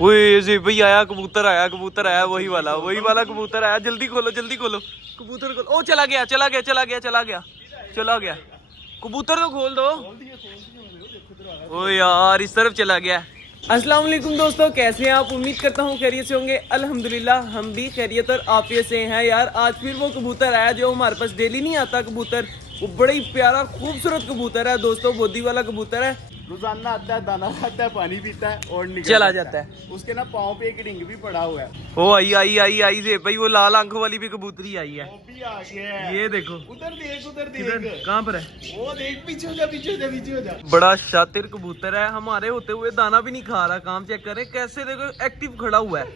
ओए भाई आया, कबूतर आया, वही वाला कबूतर आया। जल्दी खोलो कबूतर खोलो। ओ चला गया कबूतर तो खोल दो। ओ यार इस तरफ चला गया। अस्सलाम वालेकुम दोस्तों, कैसे हैं आप? उम्मीद करता हूँ खैरियत से होंगे। अल्हम्दुलिल्लाह हम भी खैरियत और आफियत से हैं। यार आज फिर वो कबूतर आया जो हमारे पास डेली नहीं आता कबूतर। वो बड़ा ही प्यारा खूबसूरत कबूतर है दोस्तों, बोदी वाला कबूतर है। रोजाना आता है, दाना खाता है, पानी पीता है और निकल चला जाता है। उसके ना पाँव पे एक रिंग भी पड़ा हुआ है। ओ आई से भाई वो लाल आंखों वाली भी कबूतरी आई है। वो भी आ गया है। ये देखो, उधर देख कहाँ पर है? वो देख, पीछे हो जा। बड़ा शातिर कबूतर है। हमारे होते हुए दाना भी नहीं खा रहा। काम चेक करें कैसे, देखो एक्टिव खड़ा हुआ है।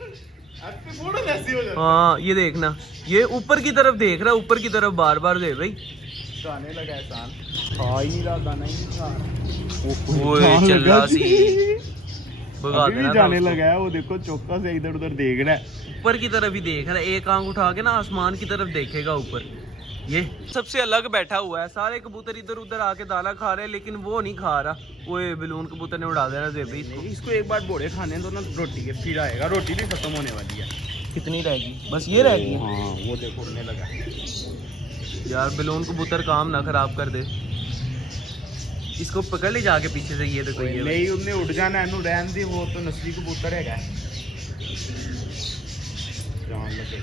हाँ ये देखना, ये ऊपर की तरफ देख रहा है, ऊपर की तरफ बार बार दे भाई। जाने लगा एहसान, खा ही नहीं रहा, दाना ही नहीं खा। वो चल रहा सी अभी भी जाने लगा है। वो देखो चौका से इधर उधर देख रहा है, ऊपर की तरफ ही देख रहा है। एक आंख उठा के ना आसमान की तरफ देखेगा ऊपर। ये सबसे अलग बैठा हुआ है। सारे कबूतर इधर उधर आके दाना खा रहे हैं लेकिन वो नहीं खा रहा। वो बलून कबूतर ने उड़ा देना जेबी इसको एक बार बोरे खाने दो ना, रोटी के फिर आएगा। रोटी भी खत्म होने वाली है। कितनी रहेगी? बस ये रहेगी। हाँ वो देखो उड़ने लगा। यार बलून कबूतर काम ना खराब कर दे। इसको पकड़ ले जाके पीछे से। ये देखो ये नहीं, उन्हें उड़ जाना है, रहन दे। वो तो नस्ली कबूतर है। जान लगे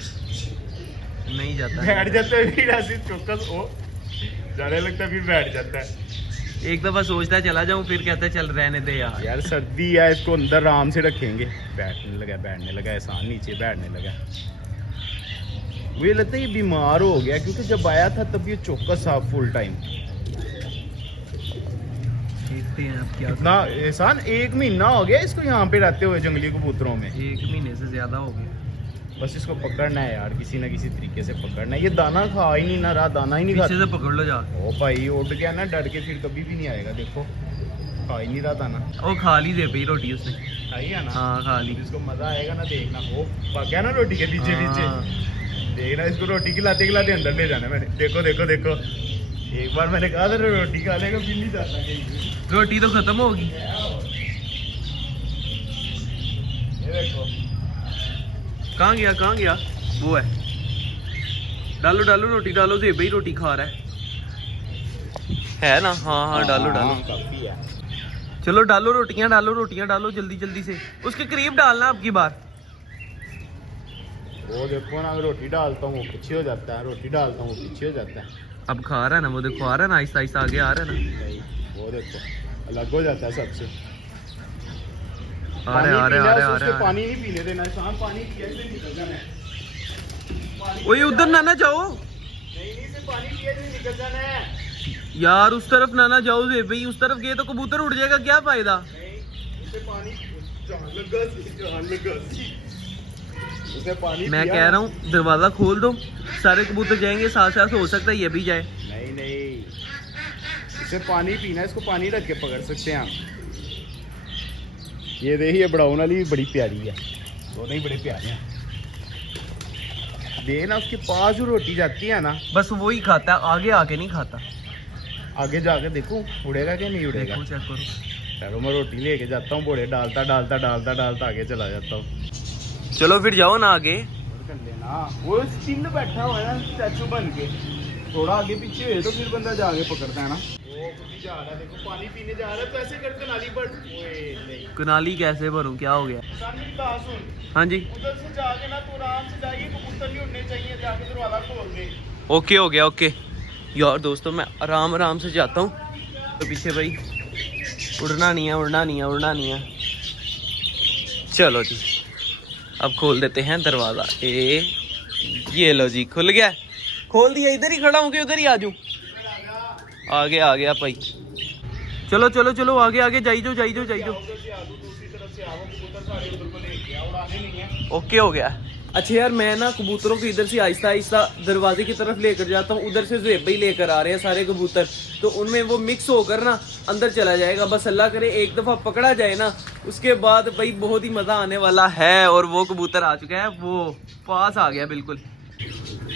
नहीं जाता, बैठ जाता है फिर ऐसे चौकस हो जाने लगता है, फिर बैठ जाता है। एक दफा सोचता है चला जाऊं, फिर कहता है चल रहने दे यार सर्दी है, इसको अंदर आराम से रखेंगे। बैठने लगा एहसान, नीचे बैठने लगा। मुझे लगता है ये बीमार हो गया, क्योंकि जब आया था तब ये चौकस था फुल टाइम। देखते हैं अब क्या इतना एहसान, 1 महीना हो गया इसको यहाँ पे रहते हुए जंगली कबूतरों में। 1 महीने से ज्यादा हो गया। बस इसको पकड़ना है यार, किसी ना किसी तरीके से पकड़ना है। ये दाना खा ही नहीं ना रहा, दाना ही नहीं खाता। पीछे से पकड़ लो जा। ओ भाई उठ गया ना डर के, फिर कभी भी नहीं आएगा। देखो खा ही नहीं रहा दाना। वो खा ली दे भाई रोटी उसने। खाई है ना? हाँ खा ली। इसको मजा आएगा ना, देखना। वो पक गया ना रोटी के पीछे हाँ। देखना, इसको रोटी खिलाते अंदर ले जाना मैंने। देखो एक बार मैंने कहा था रोटी खा लेगा, फिर नहीं जाता कहीं। रोटी तो खत्म होगी। ये देखो कहाँ गया? वो है। डालो रोटी डालो। दे भाई रोटी खा रहा है ना? हाँ डालो। काफी है। चलो डालो रोटियां डालो जल्दी से। उसके करीब डालना अब की बार। वो देखो ना, रोटी डालता हूँ वो पीछे हो जाता है, रोटी डालता हूँ वो पीछे हो जाता है। अब खा रहा है ना, वो देखो आ रहा है ना, आहिस्ता आगे आ रहा है ना। वो देखो अलग हो जाता है सबसे। आ रहा है। पानी नहीं पीने देना, शाम पानी पिए से निकल जाना है। ओए उधर ना जाओ। नहीं से पानी पिए से निकल जाना है यार। उस तरफ ना जाओ दे भाई, उस तरफ गए तो कबूतर उड़ जाएगा, क्या फायदा? मैं कह रहा हूँ दरवाजा खोल दो, सारे कबूतर जाएंगे साथ साथ। हो सकता है ये भी जाए। नहीं इसे पानी पीना है, इसको पानी रख के पकड़ सकते हैं आप। ये देखिए ब्राउन वाली भी बड़ी प्यारी है, दोनों ही बड़े प्यारे हैं। देखना उसके पास जो रोटी जाती है ना, बस वो ही खाता है, आगे आके नहीं खाता। आगे जाके देखो उड़ेगा कि नहीं उड़ेगा। चेक करो। चलो मैं रोटी लेके जाता हूँ, बोरे डालता आगे चला जाता हूँ। चलो फिर जाओ ना आगे। कर लेना, वो स्टिल बैठा हुआ है ना स्टैचू बन के। थोड़ा आगे पीछे हुए तो फिर बंदा जाके पकड़ता है ना। वो खुद जा रहा है, देखो पानी पीने जा रहा है, तो ऐसे करके नाली पर। नहीं कनाली कैसे भरूं, क्या हो गया? सुन। हाँ जी। उधर से जाके ना तो आराम से जाइए, कबूतर नहीं उड़ने चाहिए, जाके दरवाजा खोल दे। ओके हो गया, ओके। यार दोस्तों मैं आराम से जाता हूँ, तो पीछे भाई उड़ना नहीं है। चलो जी अब खोल देते हैं दरवाजा। ये लो जी, खुल गया। खोल दिया। इधर ही खड़ा हूँ कि उधर ही आ जाऊं? आगे आ गया भाई। चलो आगे जाई जाओ। ओके हो गया। अच्छा यार मैं ना कबूतरों को इधर से आहिस्ता दरवाजे की तरफ लेकर जाता हूँ। उधर से जेब ही लेकर आ रहे हैं सारे कबूतर, तो उनमें वो मिक्स होकर ना अंदर चला जाएगा। बस अल्लाह करे एक दफा पकड़ा जाए ना, उसके बाद भाई बहुत ही मजा आने वाला है। और वो कबूतर आ चुका है, वो पास आ गया बिल्कुल।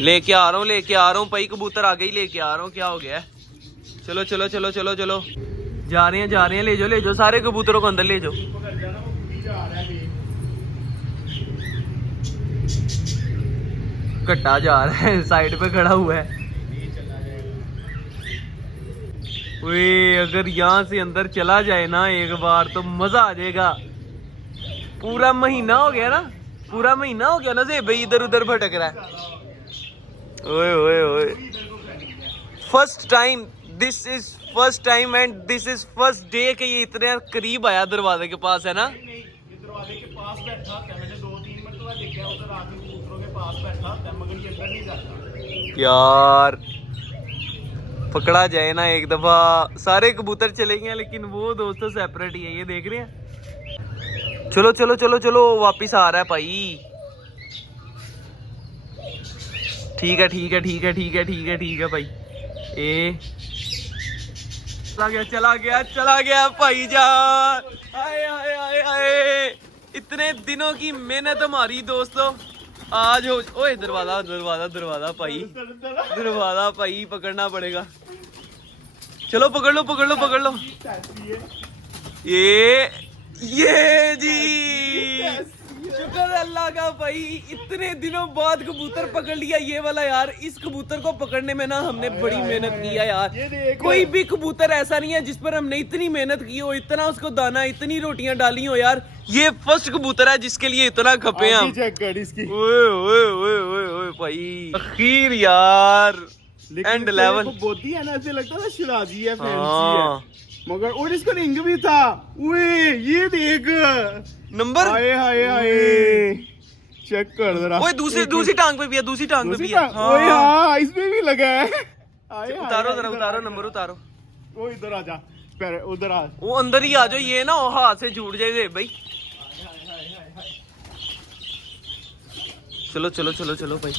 लेके आ रहा हूँ भाई, कबूतर आगे ही लेके आ रहा हूँ। क्या हो गया? चलो जा रहे हैं। ले जाओ सारे कबूतरों को अंदर ले जाओ। कट्टा जा रहा है, साइड पे खड़ा हुआ है। वे अगर यहाँ से अंदर चला जाए ना एक बार तो मजा आ जाएगा। पूरा महीना हो गया ना, पूरा महीना हो गया ना से भाई इधर उधर भटक रहा है। ओए ओए ओए, first time, this is first time and this is first day कि ये इतने करीब आया दरवाजे के पास, है ना। ये दरवाजे के पास बैठा होता है, मैंने 2-3 मरतबा देखा उधर आके कबूतरों के पास बैठा होता है, मगर ये अंदर नहीं जाता यार पकड़ा जाए ना एक दफा, सारे कबूतर चलेंगे लेकिन वो दोस्तों सेपरेट ही है, ये देख रहे हैं। चलो चलो चलो चलो, वापिस आ रहा है भाई। ठीक है ठीक है ठीक है ठीक है ठीक है ठीक है भाई। चला गया चला गया भाई जान। आए आए आए आए, इतने दिनों की मेहनत हमारी दोस्तों आज हो। ओए दरवाजा दरवाजा दरवाजा भाई, दरवाजा भाई पकड़ना पड़ेगा। चलो पकड़ लो पकड़ लो पकड़ लो। ये जी शुक्र अल्लाह का भाई, इतने दिनों बाद कबूतर पकड़ लिया ये वाला। यार इस कबूतर को पकड़ने में ना हमने बड़ी मेहनत की है यार। कोई भी कबूतर ऐसा नहीं है जिस पर हमने इतनी मेहनत की हो, इतना उसको दाना, इतनी रोटियां डाली हो। यार ये फर्स्ट कबूतर है जिसके लिए इतना खपे हम। ओए ओए ओए ओए ओए भाई, आखिर यार एंड लेवल बोती है ना, ऐसे लगता था शिराजी है, फैंसी है, मगर और इसका रिंग भी था। ओए ये देख नंबर, हाय हाय हाय, चेक कर जरा। ओए दूसरी टांग पे भी है, दूसरी टांग पे भी है। ओए हाँ, इसमें भी लगा है। उतारो जरा, उतारो नंबर उतारो। वो इधर आ जा, पैर उधर आ, वो अंदर ही आ जाओ, ये ना हाथ से छूट जाए भाई। चलो चलो चलो चलो भाई,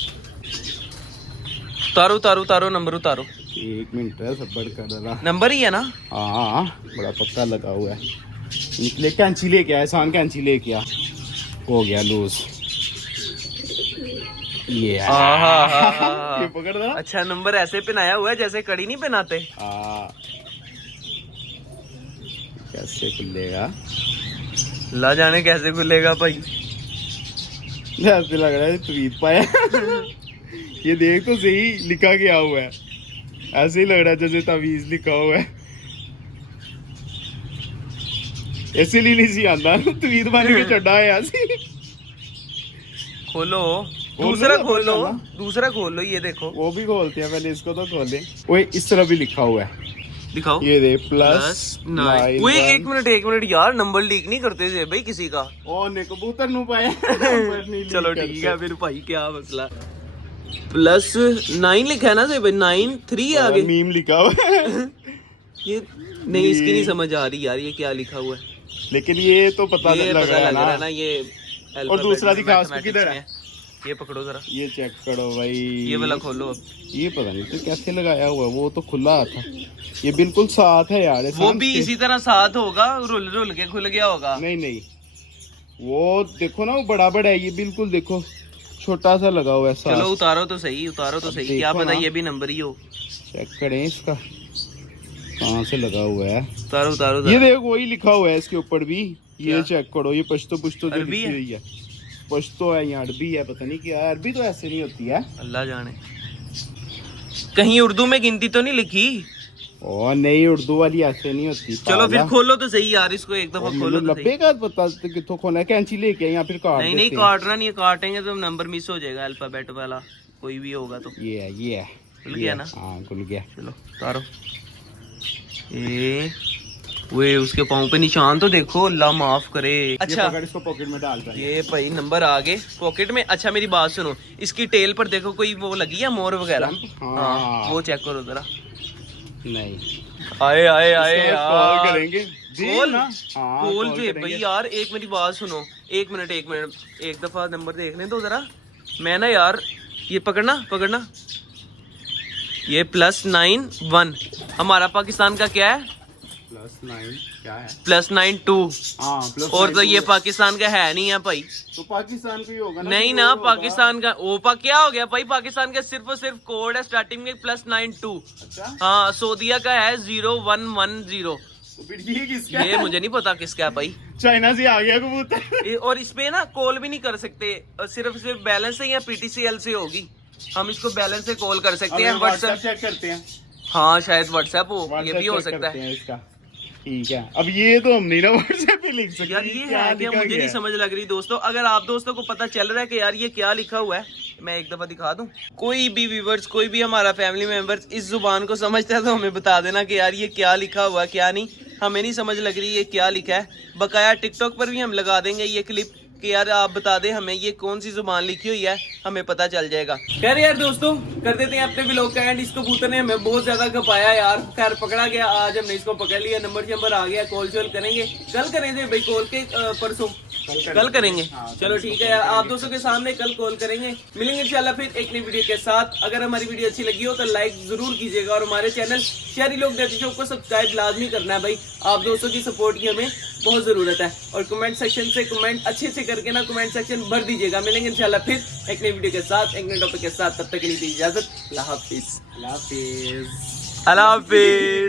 उतारो उतारो उतारो नंबर उतारो। 1 मिनट है, सब बढ़ कर जरा। नंबर ही है ना? हाँ बड़ा पक्का लगा हुआ है। निकले कैंची लेके आया, एहसान कैंची लेके आ, हो गया लूज। ये ये पकड़ दो। अच्छा नंबर ऐसे पहनाया हुआ है जैसे कड़ी नहीं पहनाते। कैसे खुलेगा, ला जाने कैसे खुलेगा भाई। ऐसे लग रहा है तवीत पाया। ये देख तो सही, लिखा गया हुआ है, ऐसे ही लग रहा है जैसे तावीज लिखा हुआ है। ऐसे नहीं सी आंदा, तवीत बन के चढ़ा है ऐसे। खोलो दूसरा, खोलो दूसरा खोलो, ये देखो। वो भी खोलते हैं, पहले इसको तो खोले। ओए इस तरह भी लिखा हुआ है, दिखाओ। ये दे +9। ओए एक मिनट यार, नंबर लीक नहीं करते थे भाई किसी का। ओ ने कबूतर नु पाया। चलो ठीक है फिर भाई, क्या मसला। +9 लिखा है ना से भाई, 9-3 आगे मीम लिखा हुआ है। ये नहीं, इसकी नहीं समझ आ रही यार, ये क्या लिखा हुआ है। लेकिन ये तो पता लग रहा है ना ये। और दूसरा दिखा, उसको किधर है, ये पकड़ो जरा, ये चेक करो भाई। ये वाला खोलो अब। ये पता नहीं तो कैसे लगाया हुआ है, वो तो खुला था, ये बिल्कुल साथ है यार। वो भी इसी तरह साथ होगा, रुल रुल के खुल गया होगा। नहीं नहीं, वो देखो ना, वो बड़ा बड़ा है, ये बिल्कुल देखो छोटा सा लगा हुआ है साथ। चलो उतारो तो सही, उतारो तो सही, क्या पता ये भी नंबर ही हो। चेक करें इसका कहाँ से लगा हुआ है। उतारो उतारो, ये देखो वही लिखा हुआ है इसके ऊपर भी। ये चेक करो, ये पश्तो जो अरबी लिखी हुई है, पश्तो है या अरबी है, पता नहीं क्या है। अरबी तो ऐसे नहीं होती है, अल्लाह जाने। कहीं उर्दू में गिनती तो नहीं लिखी? और नहीं, उर्दू वाली ऐसे नहीं होती। चलो फिर खोलो तो सही यार, इसको एक दफा खोलो तो सही। का पता किथों खोलना है, कैंची लेके या फिर काट नहीं नहीं, काटना नहीं है, काटेंगे तो नंबर मिस हो जाएगा, अल्फाबेट वाला कोई भी होगा तो। ये है खुल गया ना? हाँ खुल गया। चलो उतारो। वे उसके पाँव पे निशान तो देखो, अल्लाह माफ करे। अच्छा इसको पॉकेट में डाल दो। ये भाई नंबर आ गए पॉकेट में। अच्छा मेरी बात सुनो, इसकी टेल पर देखो कोई वो लगी है मोर वगैरह। हाँ वो चेक करो जरा। नहीं, आए आए आए यार, करेंगे कॉल पे भाई यार। एक मेरी बात सुनो, एक मिनट एक दफा नंबर देखने दो जरा। मैं ना यार, ये पकड़ना ये +9-1 हमारा पाकिस्तान का क्या है? +9 क्या है? +9-2। और तो ये 2 पाकिस्तान का है नहीं है भाई, तो पाकिस्तान का ही होगा ना। नहीं ना, पाकिस्तान का ओपा क्या हो गया भाई, पाकिस्तान का सिर्फ और सिर्फ कोड है स्टार्टिंग में +9-2। अच्छा? हाँ, सऊदीया का है 0110। तो फिर ये किसका ये मुझे नहीं पता किसका है भाई, चाइना से आ गया कबूतर। और इसपे ना कॉल भी नहीं कर सकते, सिर्फ बैलेंस से या PTCL से होगी। हम इसको बैलेंस से कॉल कर सकते हैं। व्हाट्सएप व्हाट्सएप चेक करते हैं, हाँ शायद व्हाट्सएप हो, ये भी हो WhatsApp check सकता करते है हैं इसका। ठीक है, अब ये तो हम नहीं ना व्हाट्सएप पे लिख सकते यार। ये क्या है क्या, लिखा मुझे गया नहीं है। समझ लग रही दोस्तों। अगर आप दोस्तों को पता चल रहा है कि यार ये क्या लिखा हुआ है, मैं एक दफा दिखा दूं। कोई भी व्यूवर्स, कोई भी हमारा फैमिली मेंबर्स इस जुबान को समझता है तो हमें बता देना कि यार ये क्या लिखा हुआ है क्या नहीं। हमें नहीं समझ लग रही ये क्या लिखा है। बकाया टिकटॉक पर भी हम लगा देंगे ये क्लिप कि यार आप बता दें हमें ये कौन सी जुबान लिखी हुई है, हमें पता चल जाएगा। खैर यार दोस्तों, कर देते हैं अपने व्लॉग का एंड। इस कबूतर ने हमें बहुत ज्यादा खपाया यार, खैर पकड़ा गया। आज हमने इसको पकड़ लिया, नंबर आ गया। कॉल शॉल करेंगे, कल करेंगे भाई कॉल के परसों कल करेंगे। चलो ठीक है यार, आप दोस्तों के सामने कल कॉल करेंगे। मिलेंगे इंशाल्लाह फिर एक नई वीडियो के साथ। अगर हमारी वीडियो अच्छी लगी हो तो लाइक जरूर कीजिएगा और हमारे चैनल शहरी लोग देती शो को सब्सक्राइब लाजमी करना है भाई। आप दोस्तों की सपोर्ट की हमें बहुत जरूरत है। और कमेंट सेक्शन से कमेंट अच्छे से करके ना कमेंट सेक्शन भर दीजिएगा। मिलेंगे इंशाल्लाह फिर एक नई वीडियो के साथ, एक नए टॉपिक के साथ। तब तक के लिए दी इजाजत। अल्लाह हाफिज। अल्लाह हाफिज। अल्लाह हाफिज।